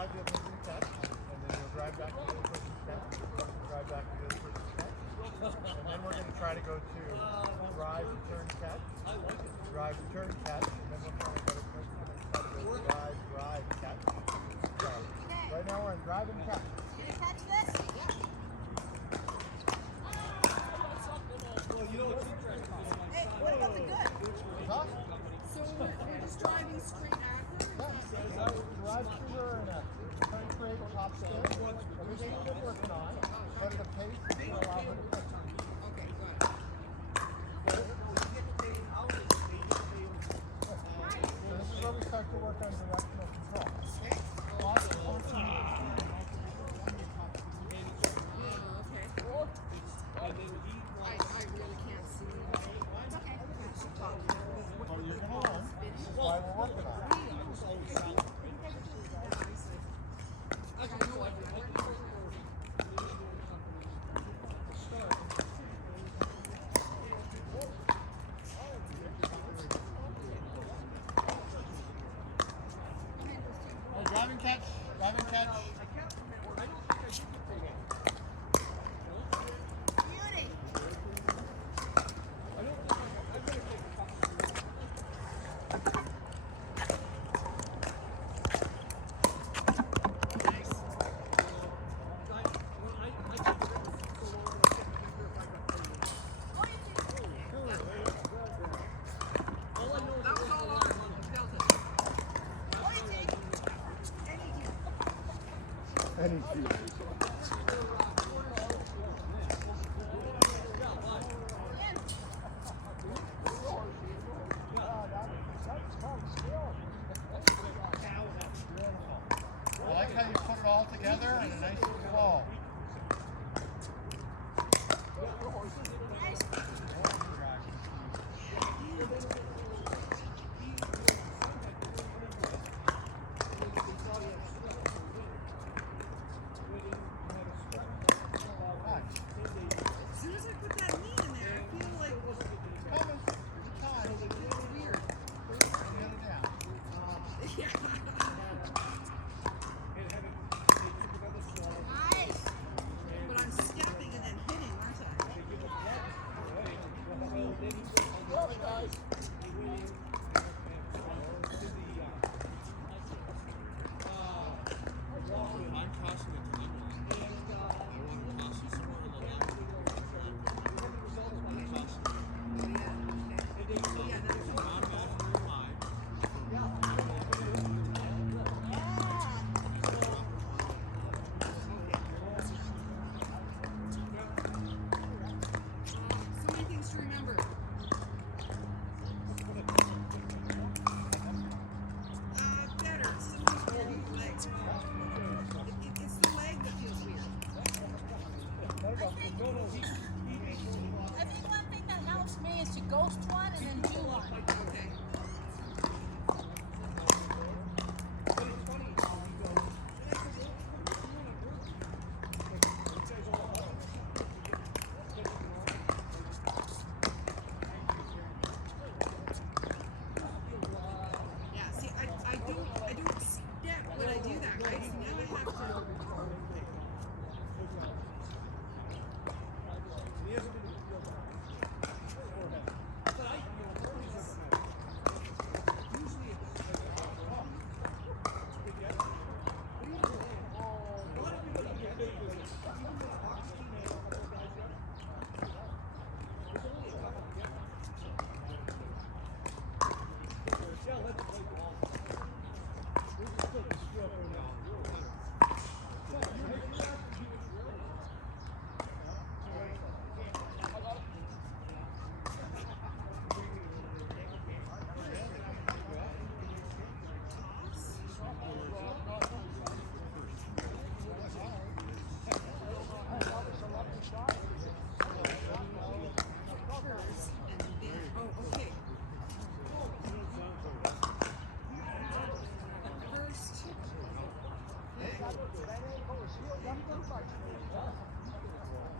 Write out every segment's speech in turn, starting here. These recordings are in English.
drive the other person's catch, and then you'll drive back to the other person's catch, drive back to the other person's catch. And then we're going to try to go to drive, return, catch, drive, return, catch, and then we'll try to go to drive, drive, catch. So, right now we're on drive and catch. Did you catch this? Yeah. Hey, what about the good? Huh? So we're just driving straight at her? Yeah, drive through her in a turn straight top spin. Everything we've been working on, but at a pace to allow her to pitch. Okay, got it. So this is where we start to work on directional control. Lots of Okay. I really can't see. It's okay. Oh, you can hold on. This is why we're working on it. Drive and catch, drive and catch. Beauty. Any cue. I like how you put it all together in a nice flow. As soon as I put that knee in there, I feel like it's a little weird. Yeah. Nice. But I'm stepping and then hitting, aren't I? So many things to remember. Better. Sometimes weird legs. It's the leg that feels weird. I think one thing that helps me is to ghost one and then do one. Okay. Yeah, see, I don't step when I do that, right?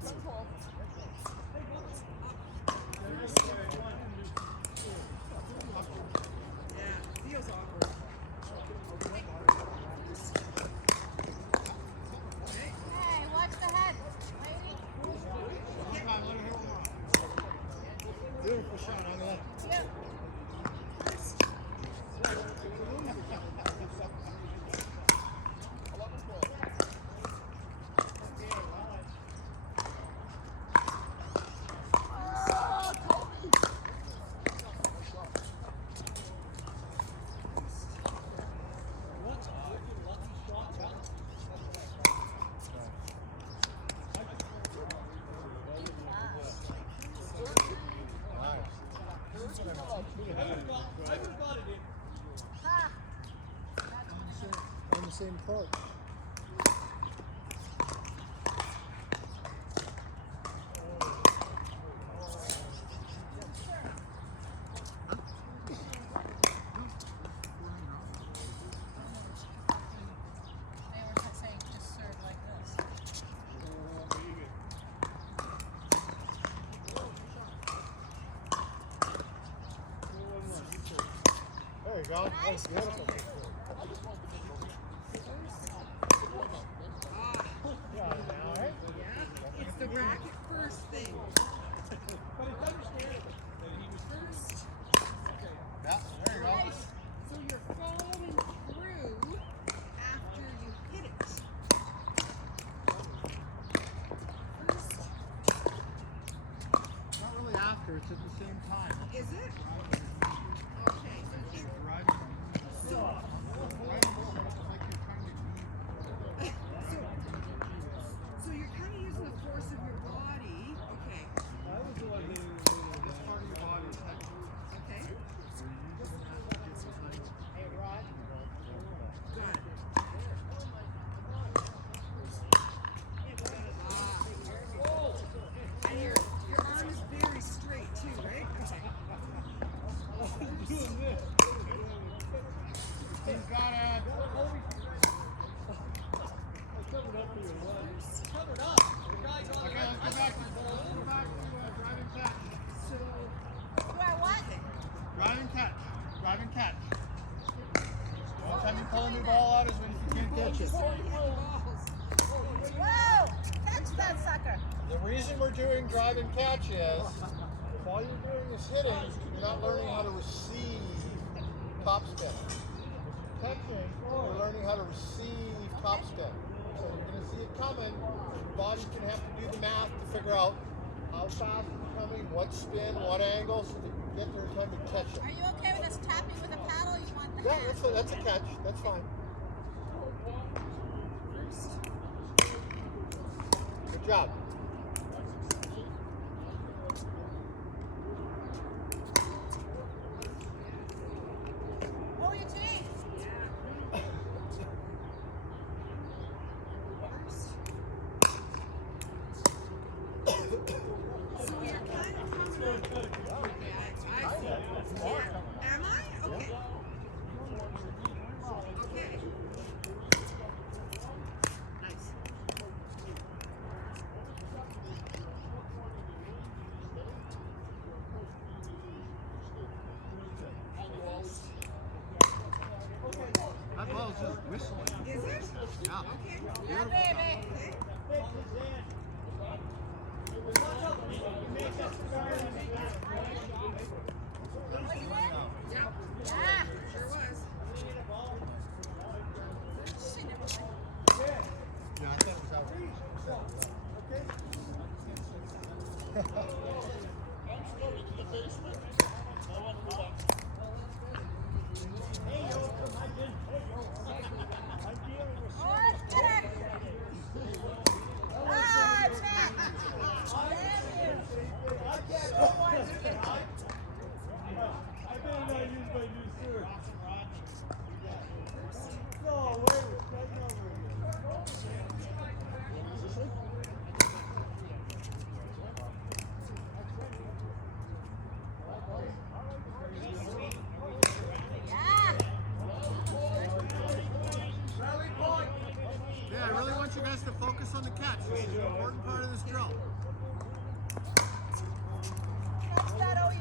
So now I have to. Yeah, feels awkward. nice. Beautiful. Yeah, now, right? Yeah, it's the racket first thing. First, Yeah, there you go. Nice. so you're following through after you hit it. First, Not really after, it's at the same time. is it? Okay, so you Driving. so, so you're kind of using the force of your body. Okay. This part of your body is heavy. Okay. So you're using that to get behind. Hey, Rod. Got it. And your arm is very straight too, right? Okay. He's got a. Okay, let's go back to driving catch. So, Do I what? Driving catch. Driving catch. Anytime you pull a new ball out is when you can't catch it. balls. Whoa! Catch that sucker. The reason we're doing drive and catch is, if all you're doing is hitting, you're not learning how to receive topspin. Catching, you're learning how to receive topspin. So you're going to see it coming. Your body's going to have to do the math to figure out how fast it's coming, what spin, what angle, so that you can get there in time to catch it. Are you okay with us tapping with a paddle? You want the Yeah, hand? that's fine. That's a catch. That's fine. Good job. Oh, your teeth. So you're kind of coming up. Okay, I see. Yeah. Am I? Okay. Okay. Nice. That ball's just whistling. Is it? Yeah. Okay. Yeah, baby. Okay. Yep. Yeah. Sure was. Yeah, I thought it was out. Oh, let's get her. Ah, Jack. Damn you. So wanted to get you. I better not use my new sword. No, wait, it's right over here. Yeah. Yeah, I really want you guys to focus on the catch. This is an important part of this drill. Catch that OUT.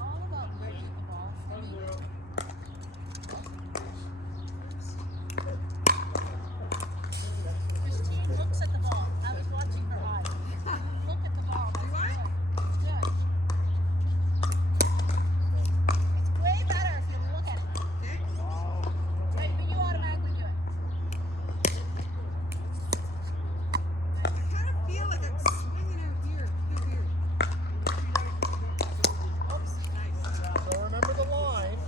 All about where you hit the ball. Christine looks at the ball. I was watching her eyes. Look at the ball. Do I? It's good. It's way better if you look at it. Okay. Right, but you automatically do it. I kind of feel like I'm swinging out here. Feel weird. Oops. Nice. So remember the line.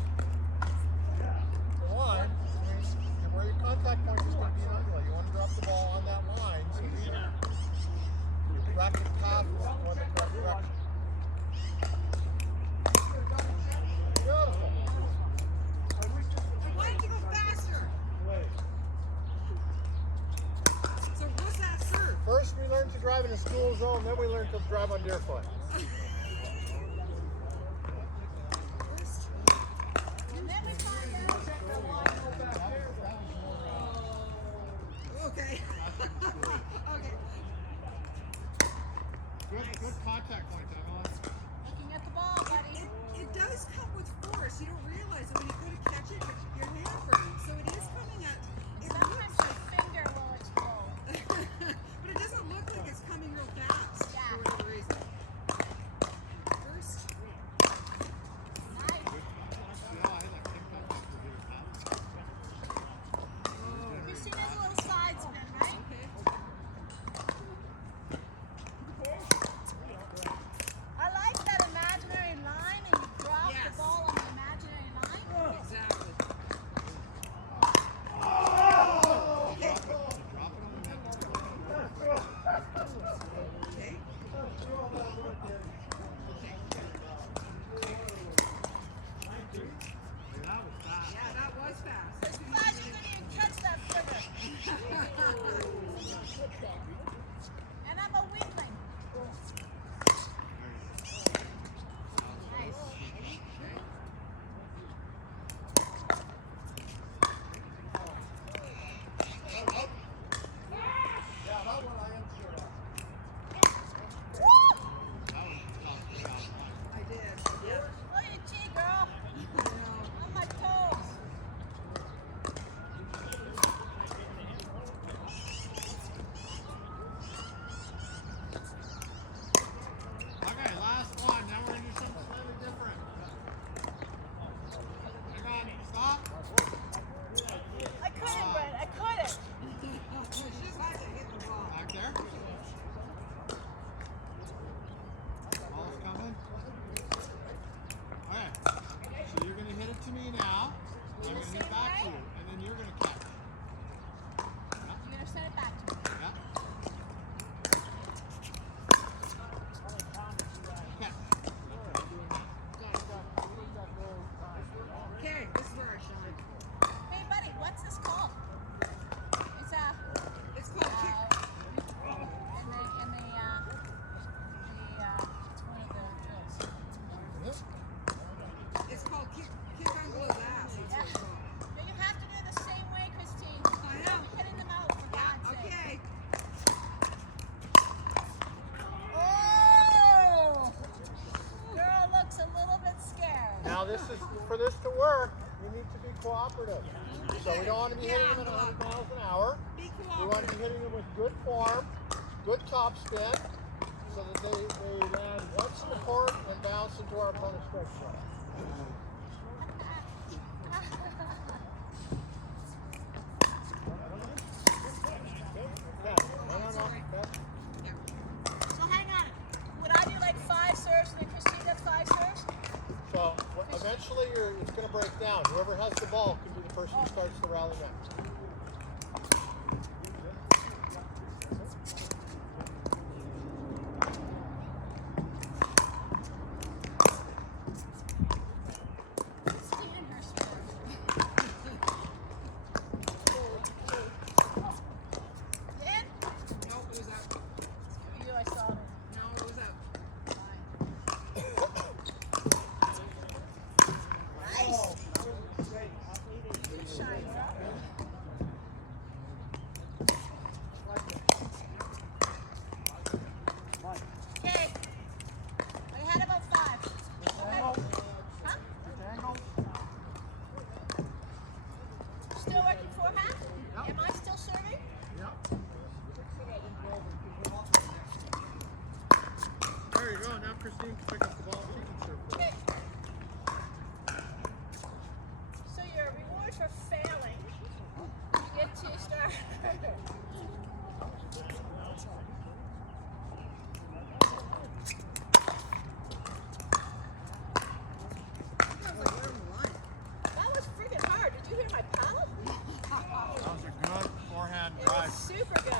The line means where your contact point is going to be an angle. You want to drop the ball on that line so your racket path is going the correct direction. Beautiful. I wanted to go faster. So what's that serve? First we learned to drive in a school zone, then we learned to drive on deer foot. this is, for this to work, you need to be cooperative. So we don't want to be hitting them at 100 miles an hour. Be We want to be hitting them with good form, good top spin, so that they land once in the court and bounce into our opponent's strike zone. So hang on. Would I do like 5 serves and then Christine does 5 serves? So eventually it's going to break down. Whoever has the ball can be the person who starts the rally next. Still working forehand? Am I still serving? There you go. Now Christine can pick up the ball. She can serve. Okay. So your reward for failing, you get to start. That was freaking hard. Did you hear my paddle? That was a good forehand It drive. was super good.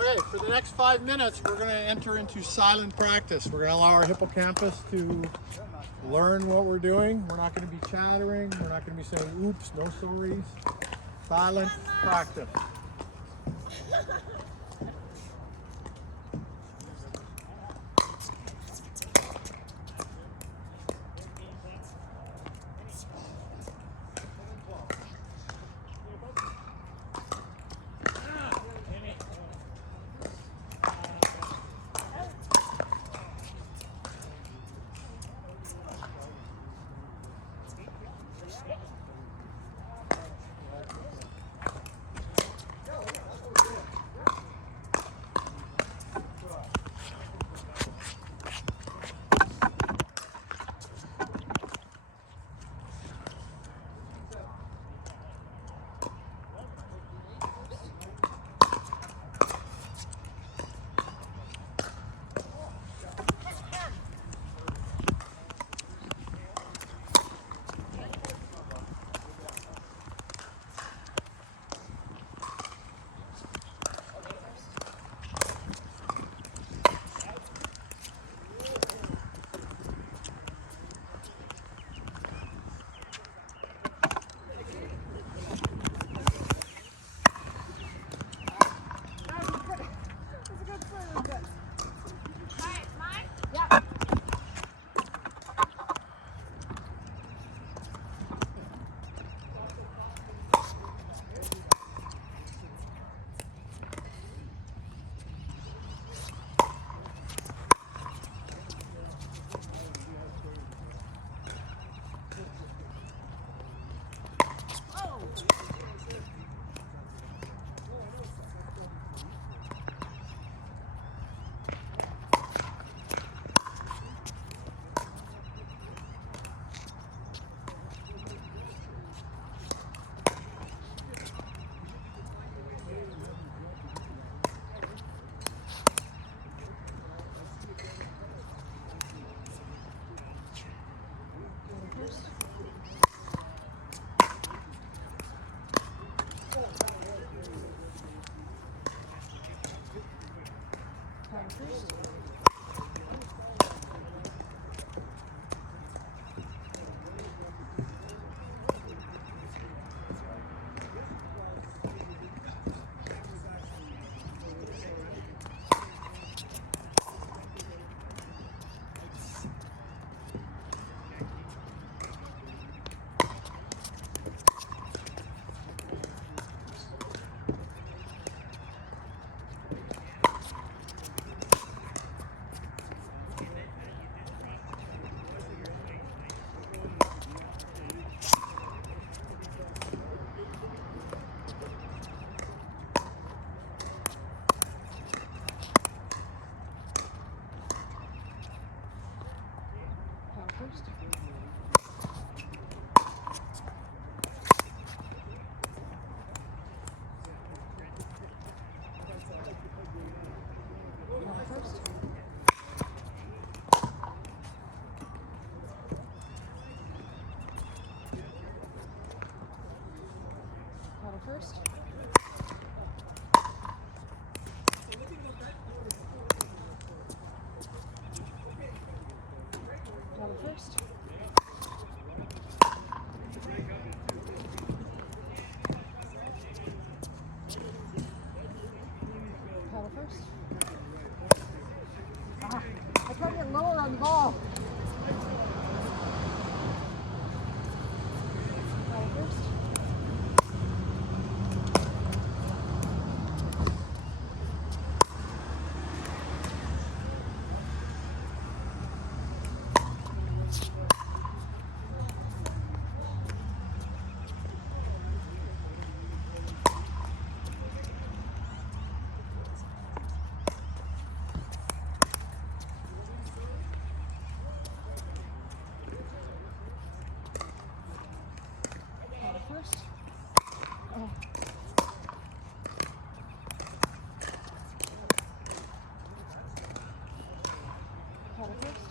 Okay, for the next 5 minutes, we're going to enter into silent practice. We're going to allow our hippocampus to learn what we're doing. We're not going to be chattering. We're not going to be saying oops, no sorries. Silent practice. ball. First. Oh. Caught it first.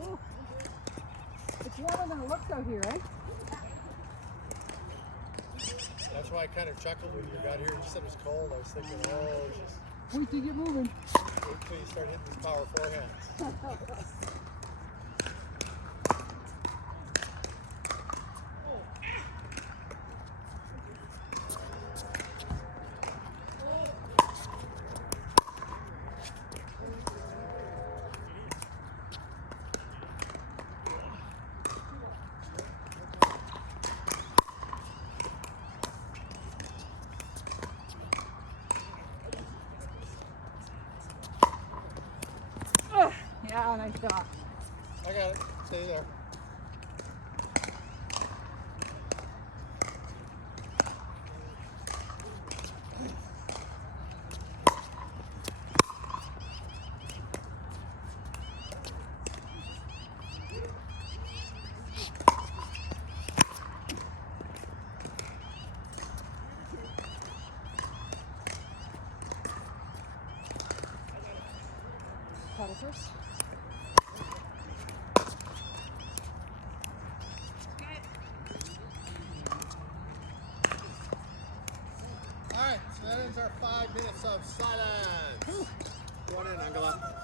Ooh. It's warmer than it looks out here, right? That's why I kind of chuckled when you got here. You said it was cold. I was thinking, oh, just Wait till you get moving. wait till you start hitting these power forehands. Yeah, nice shot. I got it. Stay there. Caught it first. Alright, so that ends our 5 minutes of silence. One in, Angela.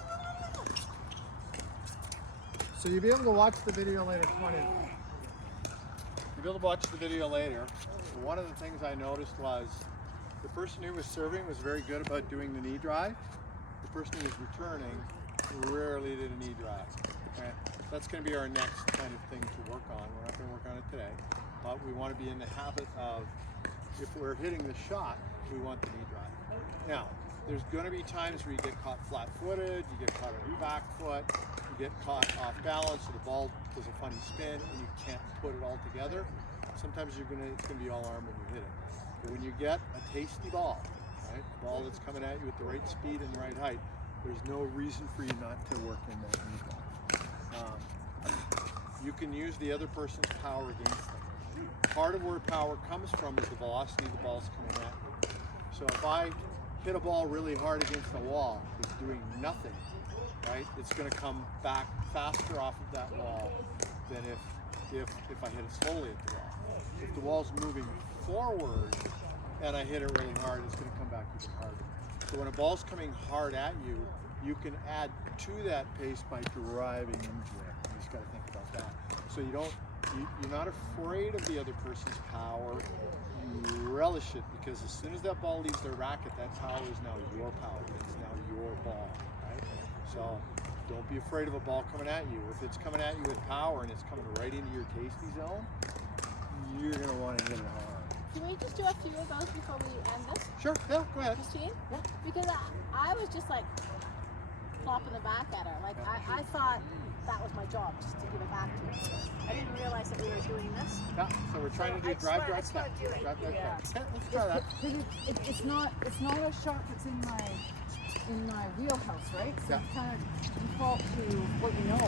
So you'll be able to watch the video later. Come on in. You'll be able to watch the video later. One of the things I noticed was the person who was serving was very good about doing the knee drive. The person who was returning rarely did a knee drive. Okay? That's going to be our next kind of thing to work on. We're not going to work on it today, but we want to be in the habit of, if we're hitting the shot, we want the knee drive. Now, there's going to be times where you get caught flat-footed, you get caught on your back foot, you get caught off balance, so the ball does a funny spin, and you can't put it all together. Sometimes it's going to be all arm when you hit it. But when you get a tasty ball, right, a ball that's coming at you with the right speed and the right height, there's no reason for you not to work in that knee drive. You can use the other person's power against them. Part of where power comes from is the velocity the ball's coming at you. So if I hit a ball really hard against the wall, it's doing nothing, right? It's going to come back faster off of that wall than if I hit it slowly at the wall. If the wall's moving forward and I hit it really hard, it's going to come back even harder. So when a ball's coming hard at you, you can add to that pace by driving into it. You just got to think about that. So you're not afraid of the other person's power. You relish it, because as soon as that ball leaves their racket, that power is now your power. It's now your ball, right? So don't be afraid of a ball coming at you. If it's coming at you with power and it's coming right into your tasty zone, you're going to want to hit it hard. Can we just do a few of those before we end this? Sure, yeah, go ahead. Christine? Yeah. Because I was just like flopping the back at her. Like I thought that was my job, just to give it back to her. I didn't realize that we were doing this. Yeah, so we're trying to do drive, step. Drive, drive, step. Let's try that. It's not a shot that's in my wheelhouse, right? So Yeah. you kind of default to what you know.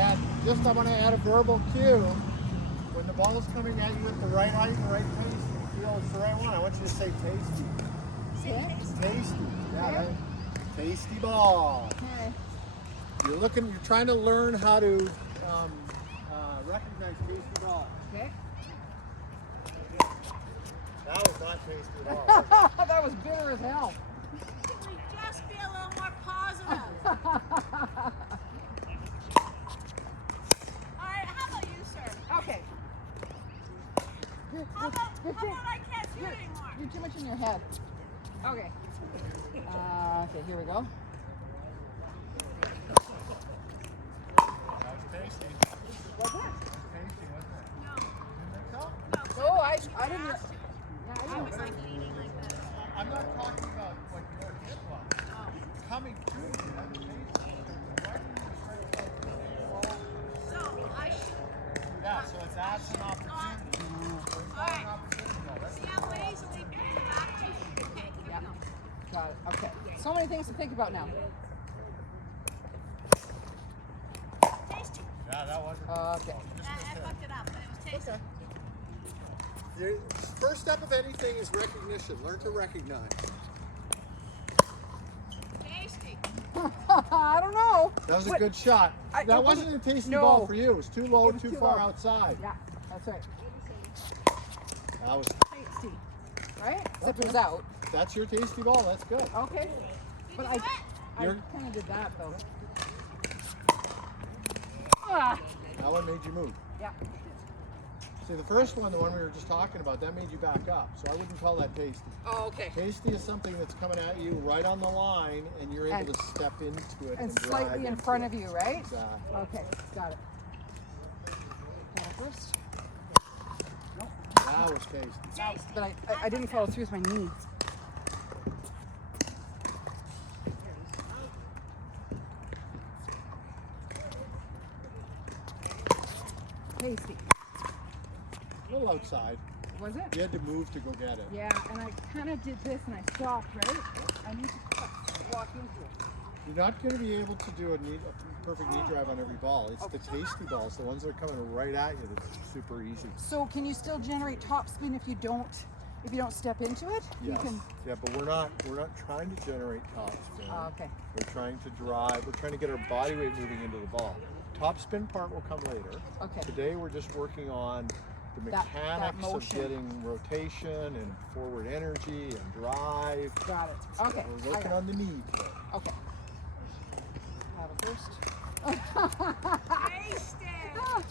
And just I want to add a verbal cue. When the ball is coming at you with the right height and the right pace, you feel it's the right one, I want you to say tasty. Say it. Tasty. Yeah, right. Tasty ball. Okay. You're trying to learn how to recognize tasty ball. Okay. That was not tasty at all. That was bitter as hell. Can we just be a little more positive? All right, how about you, sir? Okay. How about I catch You're too much in your head. Okay. Okay, here we go. That was tasty. What's that? Tasty, wasn't it? No. Didn't think so? No, I didn't. Yeah, I I didn't. was like eating like this. I'm not talking about like your hip hop. Coming to you, that's tasty. Why didn't you just write it down? So I should. Yeah, so let's add some opportunity. Alright. See, I'm lazily bringing it back to you. Okay, here we go. Got it. Okay. So many things to think about now. Tasty. Yeah, that wasn't. Okay. Just I missed it. fucked it up, but it was tasty. Okay. The first step of anything is recognition. Learn to recognize. Tasty. I don't know. That was a What- good shot. I- That it wasn't a wasn't- tasty no. ball for you. It was too low, It was too too far low. outside. Yeah, that's right. That was. Tasty. Right? Except it was out. That's your tasty ball. That's good. Okay. But I You're- kind of did that though. Ah. That one made you move. Yeah. See, the first one, the one we were just talking about, that made you back up. So I wouldn't call that tasty. Oh, okay. Tasty is something that's coming at you right on the line, and you're able And- to step into it And drive slightly in into front it. of you, right? Exactly. Okay, got it. Got it first. That was tasty. Tasty. But I didn't follow through with my knee. Tasty. A little outside. Was it? You had to move to go get it. Yeah, and I kind of did this and I stopped, right? I need to walk into it. You're not going to be able to do a perfect knee drive on every ball. It's the tasty balls, the ones that are coming right at you, that's super easy. So can you still generate top spin if you don't step into it? Yes. You can. Yeah, but we're not trying to generate top spin. Okay. We're trying to drive. We're trying to get our body weight moving into the ball. Top spin part will come later. Okay. Today we're just working on the That mechanics of motion. getting rotation and forward energy and drive. Got it. Okay. We're working on the knee today. Okay. Have it first. Tasty. Got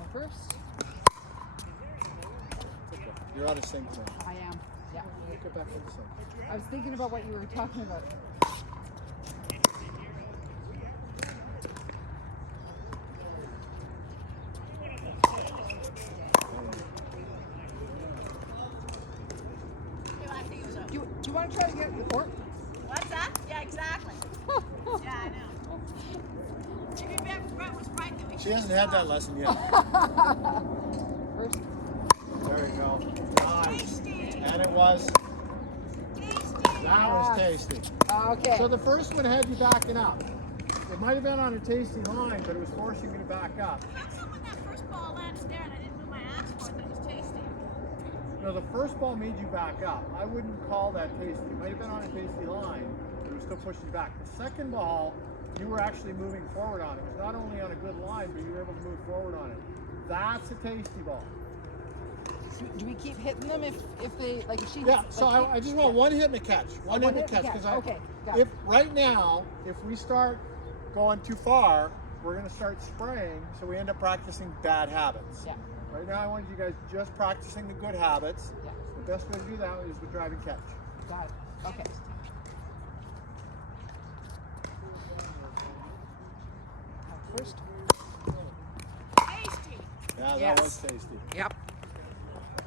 it first. You're out of sync now. I am. Yeah. Get back into sync. I was thinking about what you were talking about. I think it was a- Do you want to try to get the court? What's that? Yeah, exactly. Yeah, I know. Maybe Brett was right that we She hasn't had that lesson yet. First. There you go. Nice. Tasty. And it was. Tasty. That was tasty. Okay. So the first one had you backing up. It might have been on a tasty line, but it was forcing you to back up. How come when that first ball lands there and I didn't move my ass for it, that was tasty? No, the first ball made you back up. I wouldn't call that tasty. It might have been on a tasty line, but it was still pushing back. The second ball, you were actually moving forward on. It was not only on a good line, but you were able to move forward on it. That's a tasty ball. Do we keep hitting them if they like if she? Yeah, hits, so like, I just want one hit and a catch. One hit and a hit and a catch. catch. Okay, got If it. right now, if we start going too far, we're going to start spraying, so we end up practicing bad habits. Yeah. Right now, I want you guys just practicing the good habits. Yeah. The best way to do that is with driving catch. Got it. Okay. First. Tasty. Yeah, Yes. that was tasty. Yep.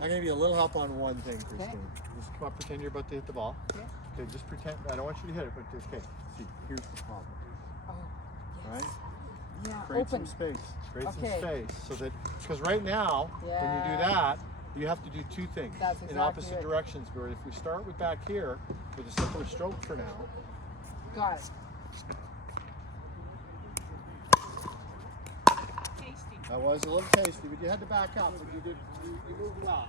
I'll give you a little help on one thing, Christine. Okay. Just come up, pretend you're about to hit the ball. Yeah. Okay, just pretend. I don't want you to hit it, but just okay. See, here's the problem. Oh. All right. Yeah. Create Open. some space. Create Okay. some space so that because right now when you do that, you have to do two things That's in exactly opposite it. directions. Where if we start with back here with a simpler stroke for now, Got it. Tasty. that was a little tasty, but you had to back up. But you did. You moved well.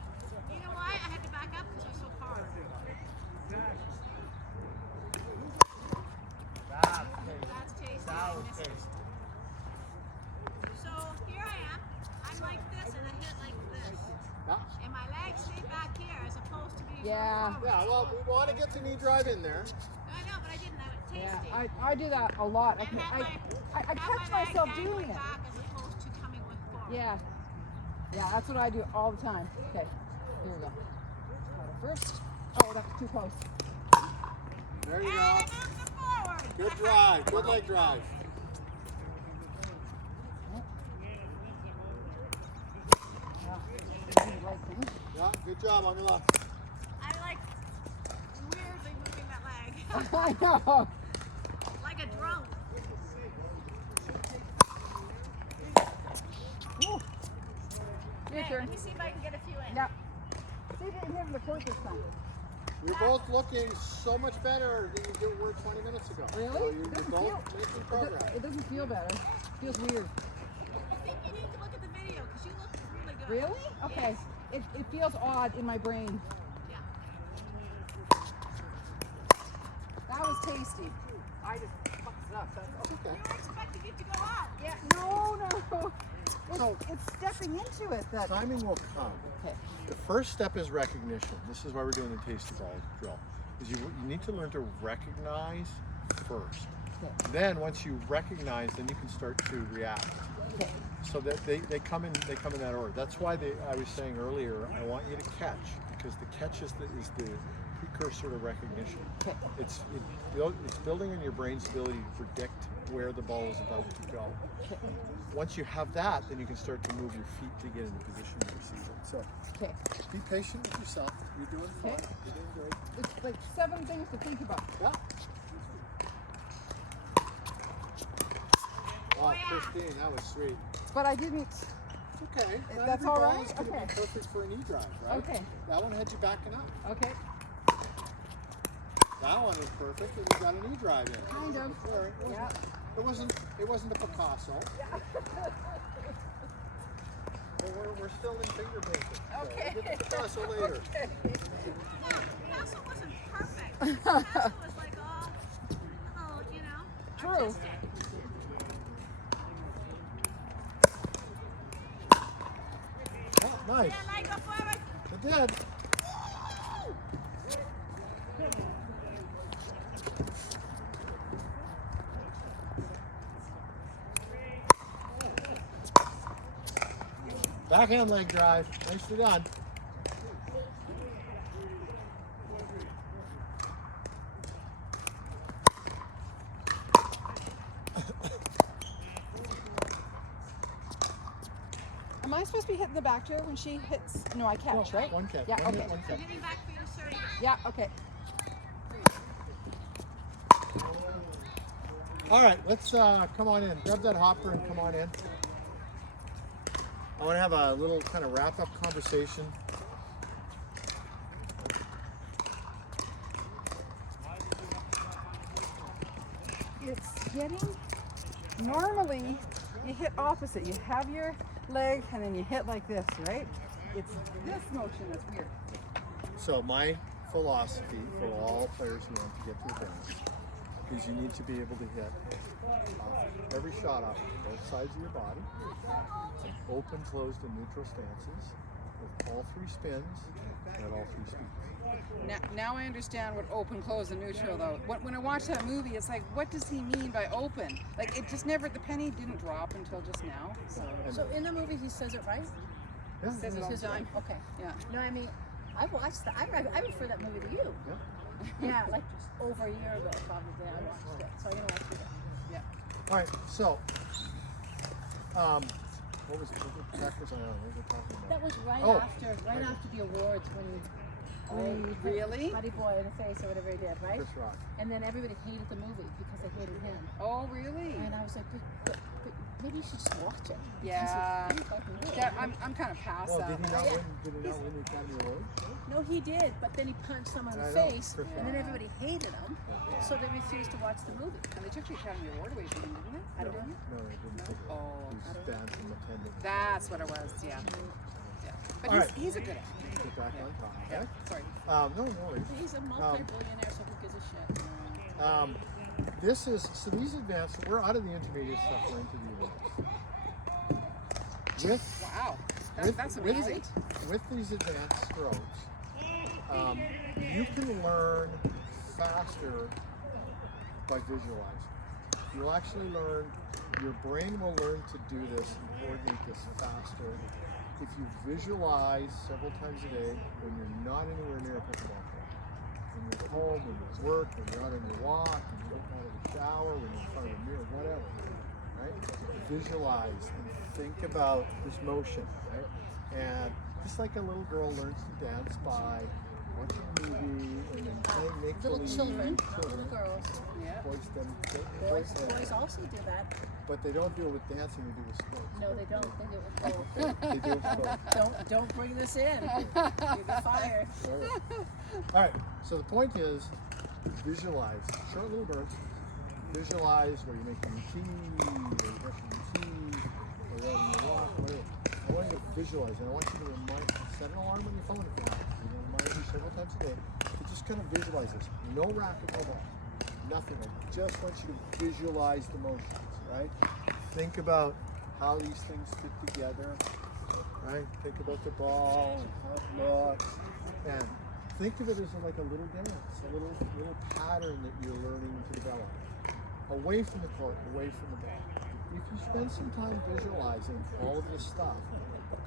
You know why? I had to back up because it was so far. That's tasty. That I was missed it. tasty. So here I am. I'm like this and I hit like this. Yeah. And my legs stay back here as opposed to being Yeah. forward. Yeah. Well, we want to get the knee drive in there. I know, but I didn't. I went Yeah. tasty. I do that a lot. I And had I had catch my leg myself dangling doing it. back as opposed to coming with forward. Yeah. Yeah. That's what I do all the time. Okay. Here we go. First. Oh, that's too close. There you And go. it moves it forward. Good drive. Good leg drive. Yeah, good job, Angela. I like weirdly moving that leg. I know. Like a drone. Woo. Your Okay, turn. let me see if I can get a few in. Yeah. See if you can hit him the court this time. You're both looking so much better than you were 20 minutes ago. Really? So you're Doesn't both feel- making progress. It doesn't feel better. It feels weird. I think you need to look at the video because you look really good. Really? Okay. It feels odd in my brain. Yeah. That was tasty. I just fucked it up. That's okay. You were expecting it to go up. Yeah. No. It's stepping into it. That. Timing will come. Okay. The first step is recognition. This is why we're doing the tasty ball drill. Is you need to learn to recognize first. Okay. Then once you recognize, then you can start to react. Okay. So that they come in that order. That's why I was saying earlier, I want you to catch, because the catch is the precursor to recognition. Okay. It's building on your brain's ability to predict where the ball is about to go. Okay. Once you have that, then you can start to move your feet to get into position to receive it. So Okay. be patient with yourself. You're doing fine. Okay. You're doing great. It's like 7 things to think about. Yeah. Wow, yeah. Christine, that was sweet. But I didn't. It's okay. Not That's every all ball right? is going to Okay. be perfect for an E-drive, right? Okay. That one had you backing up. Okay. That one was perfect, and you got an E-drive in. Kind of. Sure. Yeah. It wasn't a Picasso. But we're still in finger painting. So Okay. we'll get to Picasso later. Okay. Yeah, Picasso wasn't perfect. Picasso was like all, you know, True. artistic. Oh, nice. Yeah, like go forward. It did. Backhand leg drive. Nicely done. Am I supposed to be hitting the back chair when she hits? No, I catch, right? One catch. Yeah, One okay. hit, one I'm catch. hitting back for your service. Yeah, okay. All right, let's come on in. Grab that hopper and come on in. I want to have a little kind of wrap-up conversation. It's getting, normally you hit opposite. You have your leg and then you hit like this, right? It's this motion that's weird. So my philosophy for all players who want to get to the bench is you need to be able to hit every shot off both sides of your body, open, closed, and neutral stances, with all 3 spins at all 3 speeds. Now I understand what open, close, and neutral though. When I watch that movie, it's like, what does he mean by open? Like it just never, the penny didn't drop until just now. So in the movie, he says it right? Yeah. Says it all He the says, time. okay. Yeah. No, I mean, I watched that. I refer that movie to you. Yeah. Yeah, like over a year ago, probably. I watched it. So you know what to do. Yeah. All right, so what was track was I on? What was I talking about? That was right Oh, after after the awards when he Really? Buddy Boy in the face or whatever he did, right? Chris Rock. And then everybody hated the movie because they hated him. Oh, really? And I was like, but maybe you should just watch it. Yeah. He's fucking good. That, I'm kind of past Well, that. did he not Yeah. win? Did he not win the Academy Award? No, he did, but then he punched someone in the I know, face, Chris and then Rock. everybody hated him, so they refused to watch the movie. And they took the Academy Award away from him, didn't they? I don't know. No, I didn't think it. Oh. He was banned from attending. That's what it was, yeah. Yeah. But All right. he's a good actor. Get back on top. Yeah. Okay? Sorry. No worries. He's a multi-billionaire, so who gives a shit? This is, so these advanced, we're out of the intermediate stuff, we're into the advanced. Wow. That's With amazing. these advanced strokes, you can learn faster by visualizing. You'll actually learn, your brain will learn to do this and coordinate this faster if you visualize several times a day when you're not anywhere near a pickleball court, when you're home, when you're at work, when you're out on your walk, when you're out of the shower, when you're in front of a mirror, whatever, right? Visualize and think about this motion, right? And just like a little girl learns to dance by watching a movie and then playing Little make-believe. children, little girls. Yeah. Boys also do that. But they don't do it with dancing, they do it with sports. No, they don't. They do it with both. They do it with sports. Don't bring this in. You'll be fired. All right, so the point is visualize. Short little bursts. Visualize where you're making your tea, or you're brushing your teeth, or you're out on your walk, whatever. I want you to visualize, and I want you to set an alarm on your phone if you want. You know, remind you several times a day. But just kind of visualize this. No racket, no ball. Nothing. I just want you to visualize the motions, right? Think about how these things fit together, right? Think about the ball, how it looks, and think of it as like a little dance, a little pattern that you're learning to develop. Away from the court, away from the ball. If you spend some time visualizing all of this stuff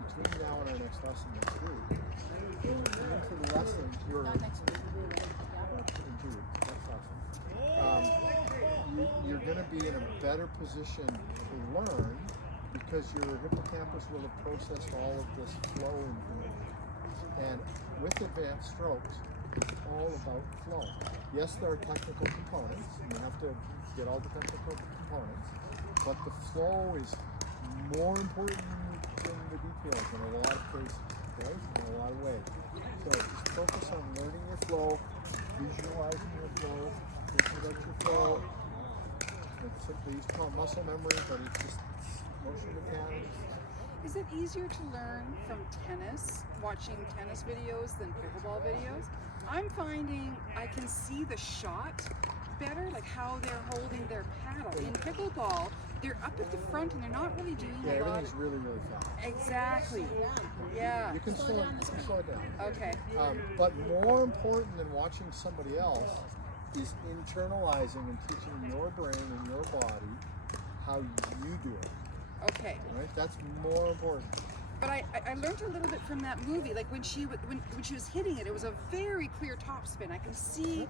between now and our next lesson next week, and into the lesson, you're Not next week. in 2 weeks. That's awesome. You're going to be in a better position to learn because your hippocampus will have processed all of this flow information. And with advanced strokes, it's all about flow. Yes, there are technical components, and you have to get all the technical components, but the flow is more important than the details in a lot of cases, right? In a lot of ways. So just focus on learning your flow, visualizing your flow, thinking about your flow. It's simply used to call muscle memory, but it's just motion mechanics. Is it easier to learn from tennis, watching tennis videos than pickleball videos? I'm finding I can see the shot better, like how they're holding their paddle. In pickleball, they're up at the front and they're not really doing a lot. Everything's really, really fast. Exactly. Yeah. You can slow it down. Okay. But more important than watching somebody else is internalizing and teaching your brain and your body how you do it. Okay. Right? That's more important. But I learned a little bit from that movie. Like when she was hitting it, it was a very clear topspin. I can see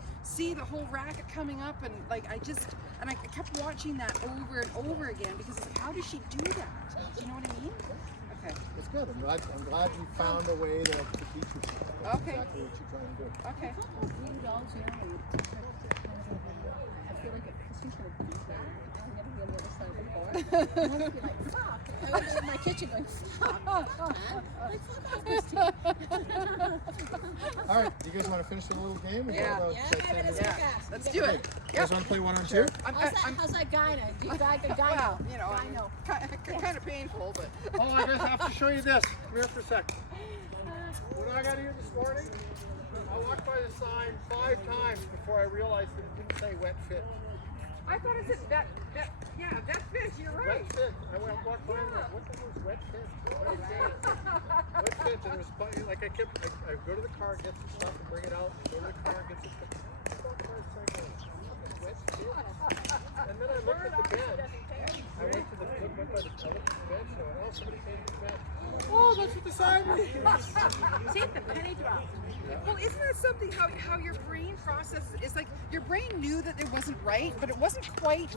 the whole racket coming up, and like I kept watching that over and over again because it's like, how does she do that? Do you know what I mean? Okay. It's good. I'm glad you found a way to teach yourself. That's Okay. exactly what you're trying to do. Okay. I feel like she's going to be there. I've never been on the other side before. I want to be like, fuck. I was in my kitchen going, fuck. Like, fuck this team. All right, do you guys want to finish the little game? Yeah. Let's do it. You guys want to play 1 on 2? How's that guy know? Do you guy the guy Well, know? you know, I know. kind of painful, but. Oh, I just have to show you this. Come here for a second. When I got here this morning, I walked by the sign 5 times before I realized that it didn't say wet fit. I thought it said that fish, you're right. Wet fit. I walked by and what the hell is wet fit? What is it? Wet fit. And it was funny. Like I go to the car, get some stuff, and bring it out. Go to the car, get some stuff. Wet fit. And then I looked at the bench. I went to the bench, I looked at the bench, and I went, oh, somebody came to the bench. Oh, that's what the sign means. See, the penny drop. Well, isn't that something how your brain processes? It's like your brain knew that it wasn't right, but it wasn't quite.